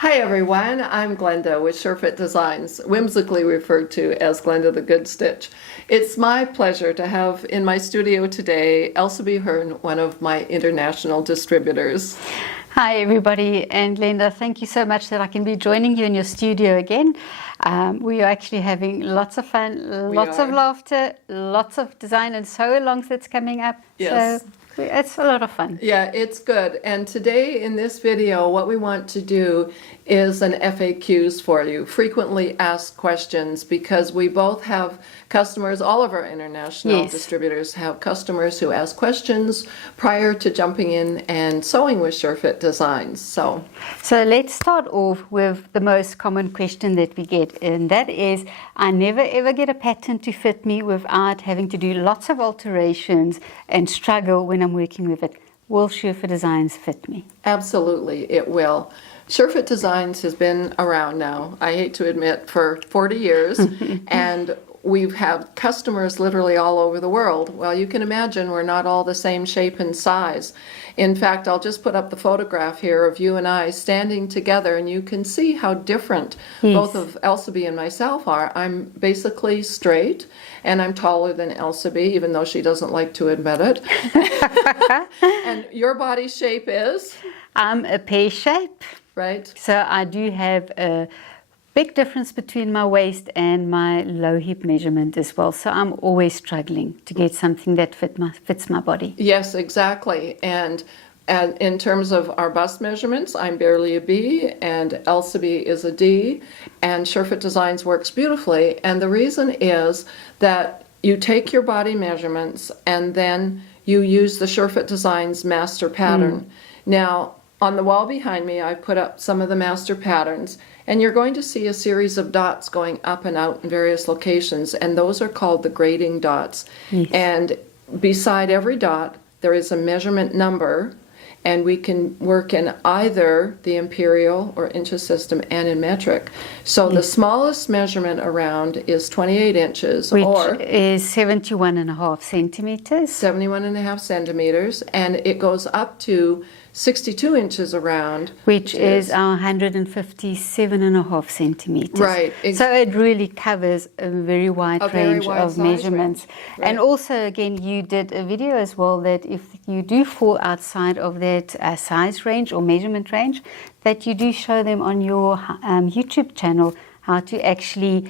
Hi everyone, I'm Glenda with SureFit Designs, whimsically referred to as Glenda the Good Stitch. It's my pleasure to have in my studio today Elsabe Hearn, one of my international distributors. Hi everybody, and Glenda, thank you so much that I can be joining you in your studio again. We are actually having lots of fun, lots of laughter, lots of design and sew-alongs that's coming up. Yes. So it's a lot of fun. Yeah, it's good. And today in this video, what we want to do is an FAQs for you, frequently asked questions, because we both have customers, all of our international distributors have customers who ask questions prior to jumping in and sewing with SureFit Designs. So let's start off with the most common question that we get, and that is, I never ever get a pattern to fit me without having to do lots of alterations and struggle when I'm working with it. Will SureFit Designs fit me? Absolutely, it will. SureFit Designs has been around now, I hate to admit, for 40 years, and we've had customers literally all over the world. Well, you can imagine we're not all the same shape and size. In fact, I'll just put up the photograph here of you and I standing together, and you can see how different both of Elsabe and myself are. I'm basically straight, and I'm taller than Elsabe, even though she doesn't like to admit it. And your body shape is? I'm a pear shape. Right. So I do have a big difference between my waist and my low hip measurement as well. So I'm always struggling to get something that fits my body. Yes, exactly. And in terms of our bust measurements, I'm barely a B and Elsabe is a D, and SureFit Designs works beautifully. And the reason is that you take your body measurements and then you use the SureFit Designs master pattern. Now, on the wall behind me, I've put up some of the master patterns, and you're going to see a series of dots going up and out in various locations, and those are called the grading dots. And beside every dot, there is a measurement number, and we can work in either the imperial or inches system and in metric. So the smallest measurement around is 28 inches, which or is 71.5 centimeters. 71.5 centimeters, and it goes up to 62 inches around, which is 157.5 centimeters. Right. So it really covers a very wide range of measurements. Right. And also, again, you did a video as well that if you do fall outside of that size range or measurement range, that you do show them on your YouTube channel how to actually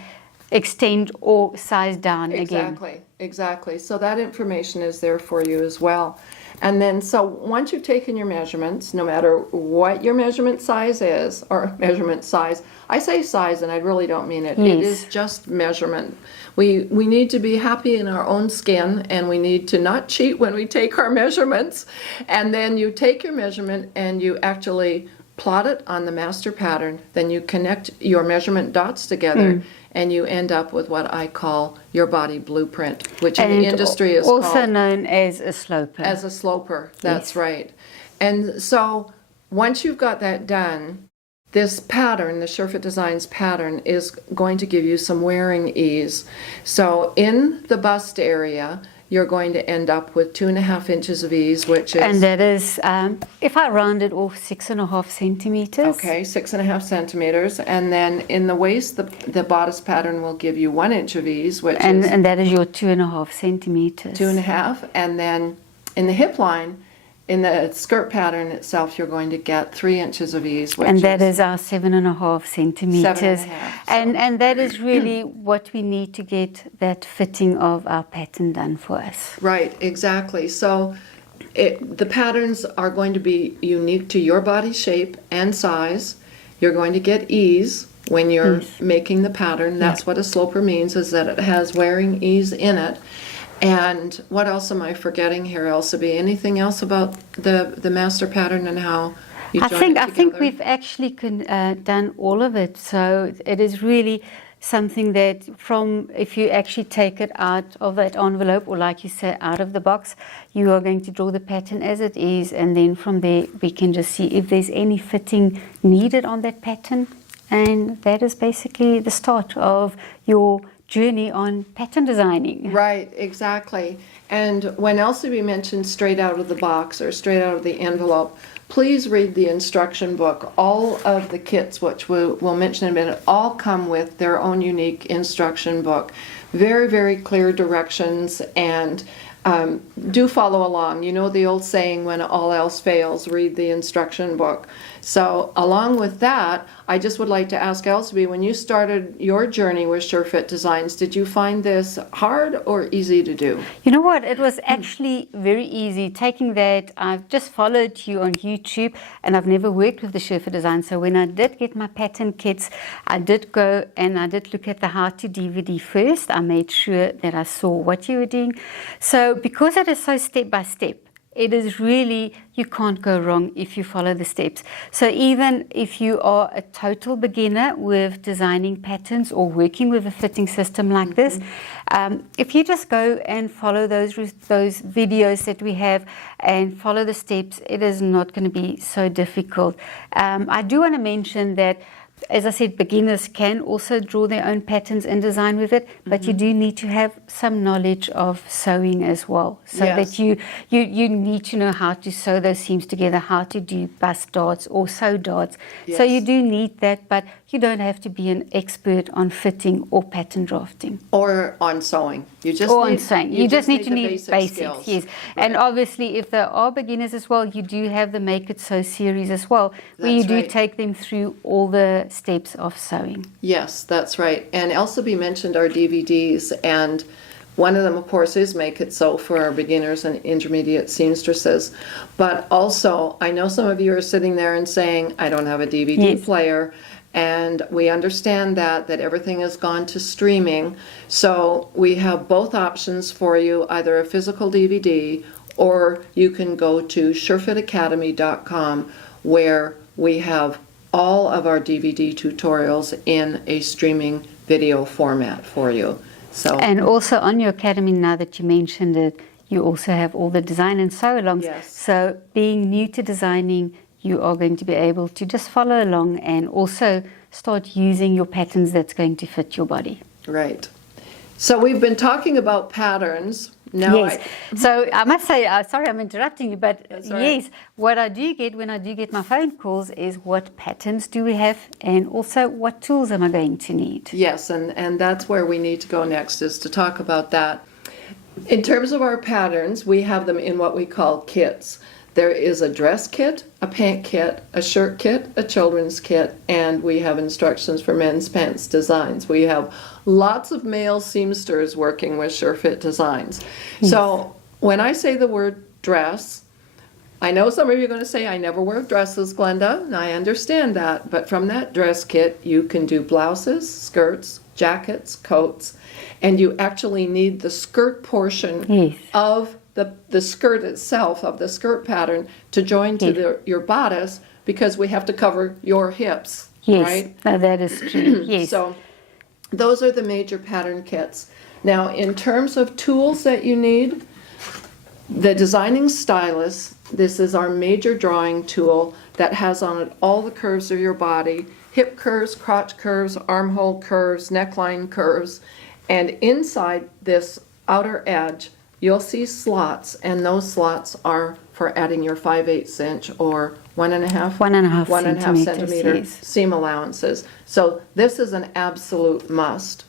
extend or size down again. Exactly. So that information is there for you as well. And then, so once you've taken your measurements, no matter what your measurement size is, or measurement size, I say size and I really don't mean it. It is just measurement. We need to be happy in our own skin, and we need to not cheat when we take our measurements. And then you take your measurement and you actually plot it on the master pattern, then you connect your measurement dots together, and you end up with what I call your body blueprint, which in the industry is also known as a sloper. As a sloper, that's right. And so once you've got that done, this pattern, the SureFit Designs pattern, is going to give you some wearing ease. So in the bust area, you're going to end up with 2.5 inches of ease, which is... And that is, if I round it off, 6.5 centimeters. Okay, 6.5 centimeters. And then in the waist, the bodice pattern will give you 1 inch of ease, which is... And that is your 2.5 centimeters. 2.5. And then in the hip line, in the skirt pattern itself, you're going to get 3 inches of ease, which and that is our 7.5 centimeters. 7.5, and that is really what we need to get that fitting of our pattern done for us. Right, exactly. So the patterns are going to be unique to your body shape and size. You're going to get ease when you're making the pattern. That's what a sloper means, is that it has wearing ease in it. And what else am I forgetting here, Elsabe? Anything else about the master pattern and how you join it together? I think we've actually done all of it. So it is really something that if you actually take it out of that envelope, or like you say, out of the box, you are going to draw the pattern as it is, and then from there we can just see if there's any fitting needed on that pattern. And that is basically the start of your journey on pattern designing. Right, exactly. And when Elsabe mentioned straight out of the box or straight out of the envelope, please read the instruction book. All of the kits, which we'll mention in a minute, all come with their own unique instruction book. Very, very clear directions, and do follow along. You know the old saying, when all else fails, read the instruction book. So along with that, I just would like to ask Elsabe, when you started your journey with SureFit Designs, did you find this hard or easy to do? You know what? It was actually very easy. Taking that, I've just followed you on YouTube, and I've never worked with the SureFit Design. So when I did get my pattern kits, I did go and I did look at the How to DVD first. I made sure that I saw what you were doing. So because it is so step by step, it is really, you can't go wrong if you follow the steps. So even if you are a total beginner with designing patterns or working with a fitting system like this, if you just go and follow those videos that we have and follow the steps, it is not going to be so difficult. I do want to mention that, as I said, beginners can also draw their own patterns and design with it, but you do need to have some knowledge of sewing as well, so that you need to know how to sew those seams together, how to do bust darts or sew darts. So you do need that, but you don't have to be an expert on fitting or pattern drafting. Or on sewing. You just or need, on sewing. You just need to the need basics, skills. yes. Right. And obviously, if there are beginners as well, you do have the Make It Sew series as well, where you That's do right. take them through all the steps of sewing. Yes, that's right. And Elsabe mentioned our DVDs, and one of them, of course, is Make It Sew for our beginners and intermediate seamstresses. But also, I know some of you are sitting there and saying, I don't have a DVD player. And we understand that everything has gone to streaming. So we have both options for you, either a physical DVD, or you can go to surefitacademy.com, where we have all of our DVD tutorials in a streaming video format for you. So, And also on your academy, now that you mentioned it, you also have all the design and sew alongs. Yes. So being new to designing, you are going to be able to just follow along and also start using your patterns that's going to fit your body. right. So we've been talking about patterns. Now Yes. So I must say, sorry I'm interrupting you, but That's all right. yes, what I do get when I do get my phone calls is what patterns do we have, and also what tools am I going to need? Yes, and that's where we need to go next, is to talk about that. In terms of our patterns, we have them in what we call kits. There is a dress kit, a pant kit, a shirt kit, a children's kit, and we have instructions for men's pants designs. We have lots of male seamsters working with SureFit Designs. So when I say the word dress, I know some of you are going to say, I never wear dresses, Glenda, and I understand that, but from that dress kit, you can do blouses, skirts, jackets, coats, and you actually need the skirt portion of the skirt itself, of the skirt pattern, to join to your bodice, because we have to cover your hips, right? Yes, that is true, yes. So those are the major pattern kits. Now, in terms of tools that you need, the designing stylus, this is our major drawing tool that has on it all the curves of your body, hip curves, crotch curves, armhole curves, neckline curves, and inside this outer edge, you'll see slots, and those slots are for adding your 5/8 inch or 1.5 centimeter yes. seam allowances. So this is an absolute must.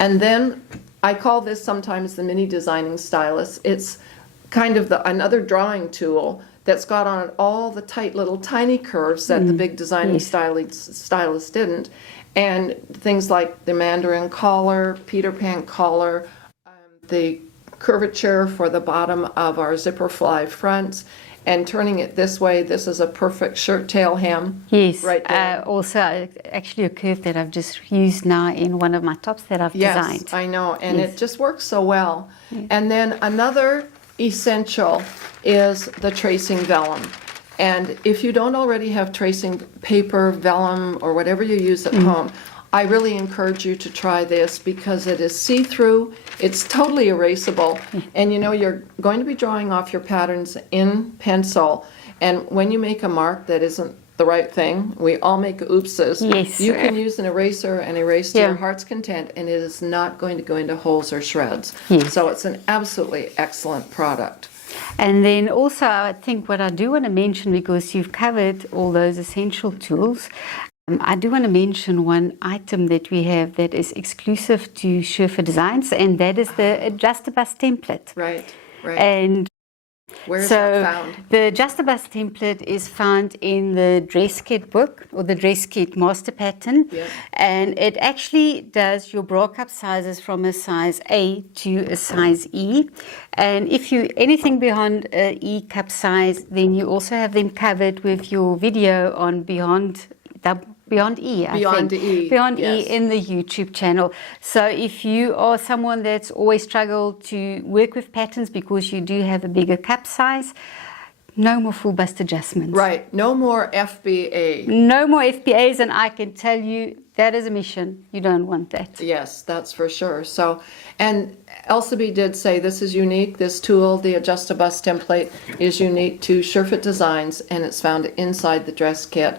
And then I call this sometimes the mini designing stylus. It's kind of another drawing tool that's got on it all the tight little tiny curves that the big designing stylus didn't. And things like the mandarin collar, Peter Pan collar, the curvature for the bottom of our zipper fly fronts, and turning it this way. This is a perfect shirt tail hem. Yes, right there. also actually a curve that I've just used now in one of my tops that I've designed. Yes, I know, and it just works so well. And then another essential is the tracing vellum. And if you don't already have tracing paper, vellum, or whatever you use at home, I really encourage you to try this, because it is see-through, it's totally erasable, and you know you're going to be drawing off your patterns in pencil, and when you make a mark that isn't the right thing. We all make oopses. Yes. You can use an eraser and erase to your Yeah. heart's content, and it is not going to go into holes or shreds. Yes. So it's an absolutely excellent product. And then also, I think what I do want to mention, because you've covered all those essential tools, I do want to mention one item that we have that is exclusive to Surfer Designs, and that is the Adjust-A-Bust template. Right, right. And Where is so that found? the Adjust-A-Bust template is found in the dress kit book, or the dress kit master pattern. Yeah. And it actually does your bra cup sizes from a size A to a size E. And if you anything beyond a E cup size, then you also have them covered with your video on Beyond E, I Beyond think. E, Beyond yes. E in the YouTube channel. So if you are someone that's always struggled to work with patterns because you do have a bigger cup size, no more full bust adjustments. Right, no more FBA. No more FBAs, and I can tell you that is a mission. You don't want that. Yes, that's for sure. So, and Elsabe did say this is unique. This tool, the Adjust-A-Bust template, is unique to Surefit Designs, and it's found inside the dress kit.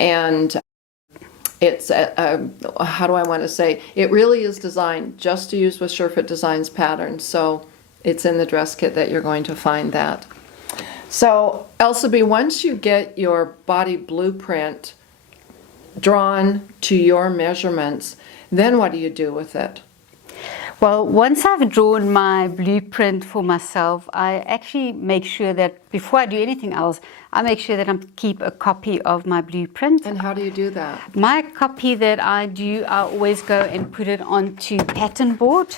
And it's, how do I want to say, it really is designed just to use with Surefit Designs patterns. So it's in the dress kit that you're going to find that. So Elsabe, once you get your body blueprint drawn to your measurements, then what do you do with it? Well, once I've drawn my blueprint for myself, I actually make sure that before I do anything else, I make sure that I keep a copy of my blueprint. And how do you do that? My copy that I do, I always go and put it onto pattern board,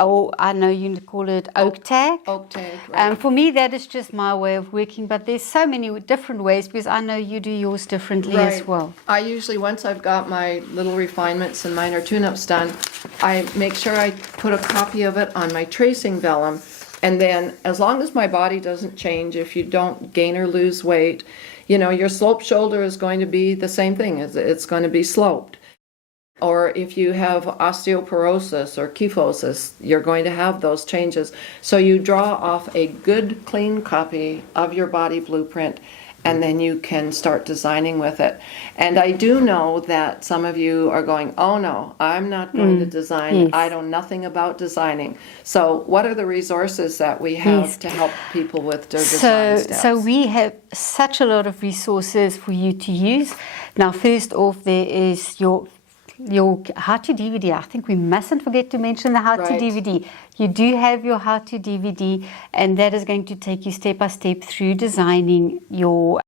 or I know you call it oak tag. Oak tag, right. For me, that is just my way of working, but there's so many different ways because I know you do yours differently as well. I usually, once I've got my little refinements and minor tune-ups done, I make sure I put a copy of it on my tracing vellum. And then as long as my body doesn't change, if you don't gain or lose weight, you know, your sloped shoulder is going to be the same thing. It's going to be sloped. Or if you have osteoporosis or kyphosis, you're going to have those changes. So you draw off a good, clean copy of your body blueprint, and then you can start designing with it. And I do know that some of you are going, oh no, I'm not going to design. Yes. I know nothing about designing. So what are the resources that we have to help people with their design steps? So we have such a lot of resources for you to use. Now, first off, there is your how-to DVD. I think we mustn't forget to mention the how-to Right. DVD. You do have your how-to DVD, and that is going to take you step by step through designing your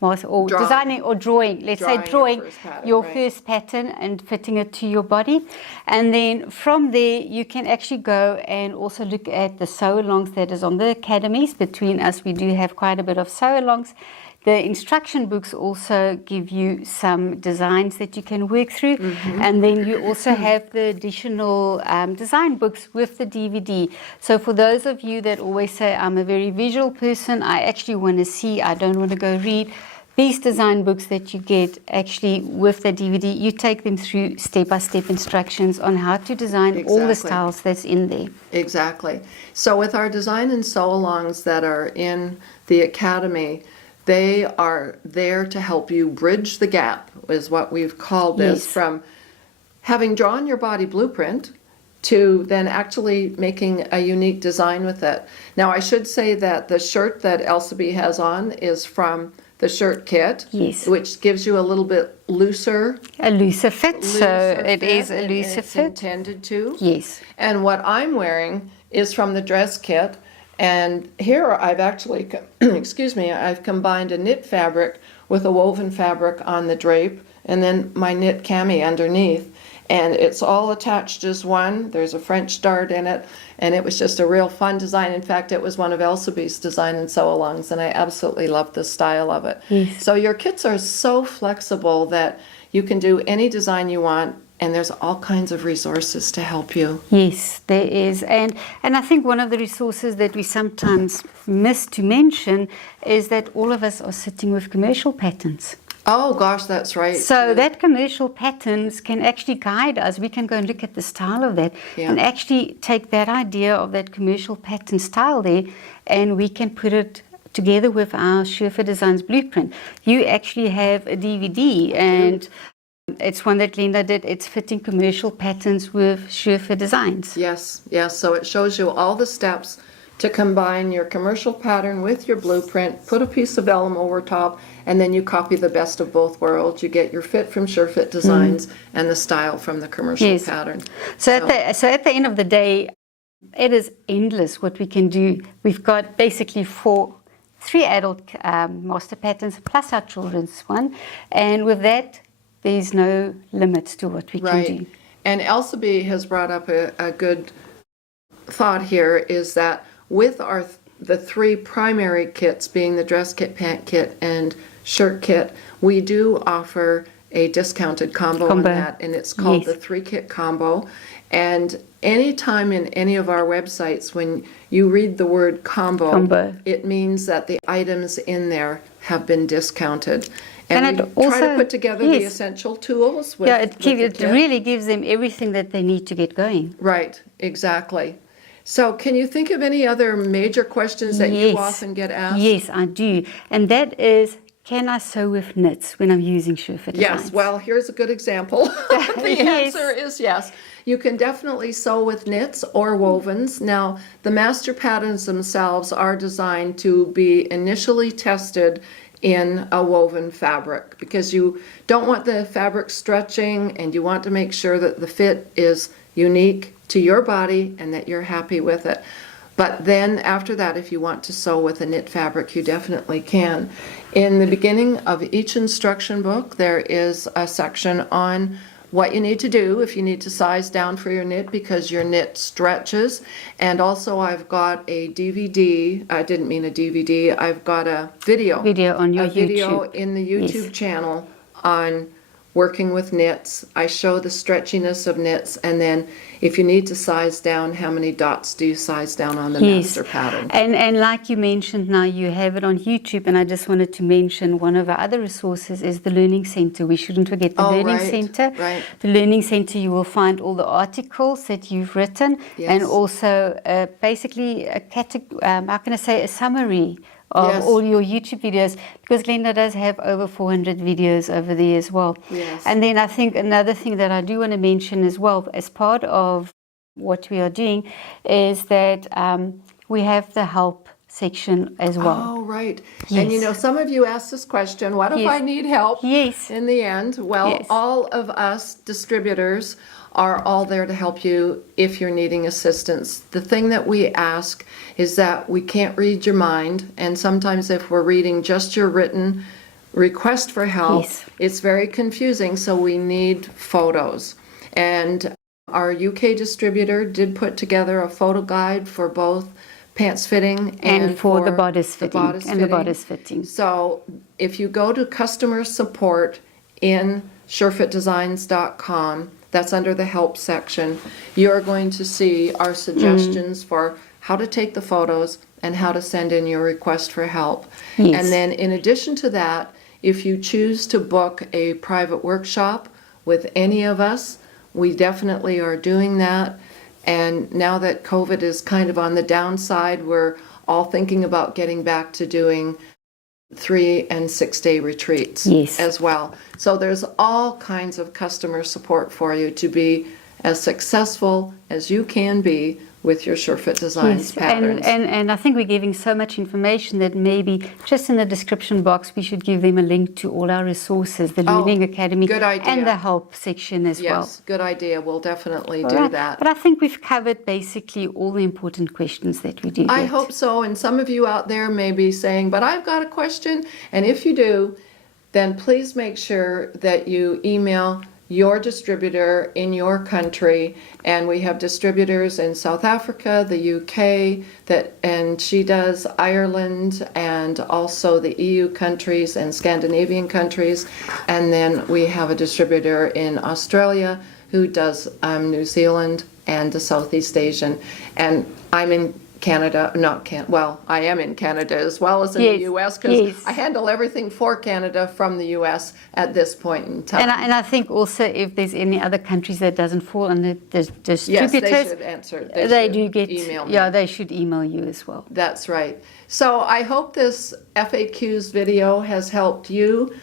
designing or drawing. Let's say drawing your first pattern and fitting it to your body. And then from there, you can actually go and also look at the sew-alongs that is on the academies. Between us, we do have quite a bit of sew-alongs. The instruction books also give you some designs that you can work through. And then you also have the additional design books with the DVD. So for those of you that always say, I'm a very visual person, I actually want to see, I don't want to go read, these design books that you get actually with the DVD, you take them through step-by-step instructions on how to design all the styles that's in there. Exactly. So with our design and sew-alongs that are in the Academy, they are there to help you bridge the gap, is what we've called this, from having drawn your body blueprint to then actually making a unique design with it. Now, I should say that the shirt that Elsabe has on is from the shirt kit, which gives you a little bit looser. A looser fit, so it is a looser fit. Intended to. Yes. And what I'm wearing is from the dress kit. And here I've actually, excuse me, I've combined a knit fabric with a woven fabric on the drape, and then my knit cami underneath. And it's all attached as one. There's a French dart in it, and it was just a real fun design. In fact, it was one of Elsabe's design and sew-alongs, and I absolutely love the style of it. Yes. So your kits are so flexible that you can do any design you want, and there's all kinds of resources to help you. Yes, there is. And I think one of the resources that we sometimes miss to mention is that all of us are sitting with commercial patterns. Oh gosh, that's right. So that commercial patterns can actually guide us. We can go and look at the style of that and actually take that idea of that commercial pattern style there, and we can put it together with our Surfer Designs blueprint. You actually have a DVD, and it's one that Glenda did. It's fitting commercial patterns with Surfer Designs. Yes, yes. So it shows you all the steps to combine your commercial pattern with your blueprint, put a piece of vellum over top, and then you copy the best of both worlds. You get your fit from SureFit Designs and the style from the commercial pattern. So at the end of the day, it is endless what we can do. We've got basically three adult master patterns plus our children's one, and with that, there's no limits to what we can do. And Elsabe has brought up a good thought here, is that with the three primary kits, being the dress kit, pant kit, and shirt kit, we do offer a discounted combo on that, and it's called the 3-kit combo. And anytime in any of our websites, when you read the word combo, it means that the items in there have been discounted. And we try to put together the essential tools. With, it really gives them everything that they need to get going. Right, exactly. So can you think of any other major questions that you often get asked? Yes, I do. And that is, can I sew with knits when I'm using SureFit Designs? Yes, well, here's a good example. The answer is yes. You can definitely sew with knits or wovens. Now, the master patterns themselves are designed to be initially tested in a woven fabric, because you don't want the fabric stretching, and you want to make sure that the fit is unique to your body and that you're happy with it. But then after that, if you want to sew with a knit fabric, you definitely can. In the beginning of each instruction book, there is a section on what you need to do if you need to size down for your knit because your knit stretches. And also I've got a DVD, I didn't mean a DVD, I've got a video on your video YouTube. In the YouTube channel on working with knits. I show the stretchiness of knits, and then if you need to size down, how many dots do you size down on the master pattern? And like you mentioned, now you have it on YouTube, and I just wanted to mention one of our other resources is the Learning Center. We shouldn't forget the Learning Center. The Learning Center, you will find all the articles that you've written, and also basically how can I say, a summary of all your YouTube videos, because Glenda does have over 400 videos over there as well. And then I think another thing that I do want to mention as well, as part of what we are doing, is that we have the help section as well. Oh, right. And you know, some of you asked this question, what if I need help in the end? Well, all of us distributors are all there to help you if you're needing assistance. The thing that we ask is that we can't read your mind, and sometimes if we're reading just your written request for help, it's very confusing, so we need photos. And our UK distributor did put together a photo guide for both pants fitting and for the bodice fitting. So if you go to customer support in surefitdesigns.com, that's under the help section, you're going to see our suggestions for how to take the photos and how to send in your request for help. And then in addition to that, if you choose to book a private workshop with any of us, we definitely are doing that. And now that COVID is kind of on the downside, we're all thinking about getting back to doing 3- and 6-day retreats as well. So there's all kinds of customer support for you to be as successful as you can be with your SureFit Designs patterns. And I think we're giving so much information that maybe just in the description box we should give them a link to all our resources, the Learning Academy and the help section as well. Yes, good idea. We'll definitely do that. But I think we've covered basically all the important questions that we do get. I hope so. And some of you out there may be saying, but I've got a question. And if you do, then please make sure that you email your distributor in your country, and we have distributors in South Africa, the UK, and she does Ireland and also the EU countries and Scandinavian countries, and then we have a distributor in Australia who does New Zealand and the Southeast Asian, and I'm in Canada, I am in Canada as well as in the US, because I handle everything for Canada from the US at this point in time. And I think also if there's any other countries that doesn't fall under distributors, yes, they should answer. They do get email me. Yeah, they should email you as well. That's right. So I hope this FAQs video has helped you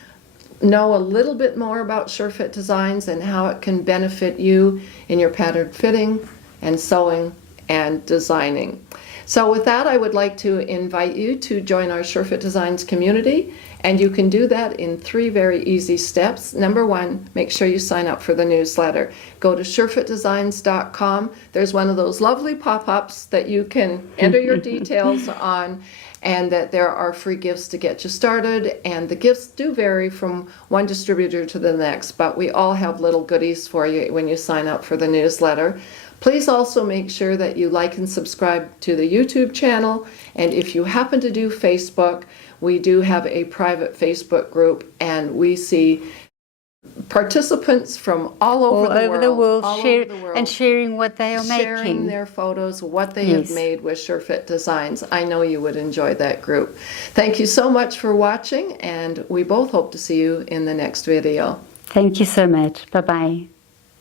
know a little bit more about SureFit Designs and how it can benefit you in your pattern fitting and sewing and designing. So with that, I would like to invite you to join our SureFit Designs community, and you can do that in 3 very easy steps. Number 1, make sure you sign up for the newsletter. Go to surefitdesigns.com. There's one of those lovely pop-ups that you can enter your details on, and that there are free gifts to get you started, and the gifts do vary from one distributor to the next, but we all have little goodies for you when you sign up for the newsletter. Please also make sure that you like and subscribe to the YouTube channel, and if you happen to do Facebook, we do have a private Facebook group, and we see participants from all over the world, and sharing what they are sharing making. their photos, what they have made with SureFit Designs. I know you would enjoy that group. Thank you so much for watching, and we both hope to see you in the next video. Thank you so much. Bye-bye.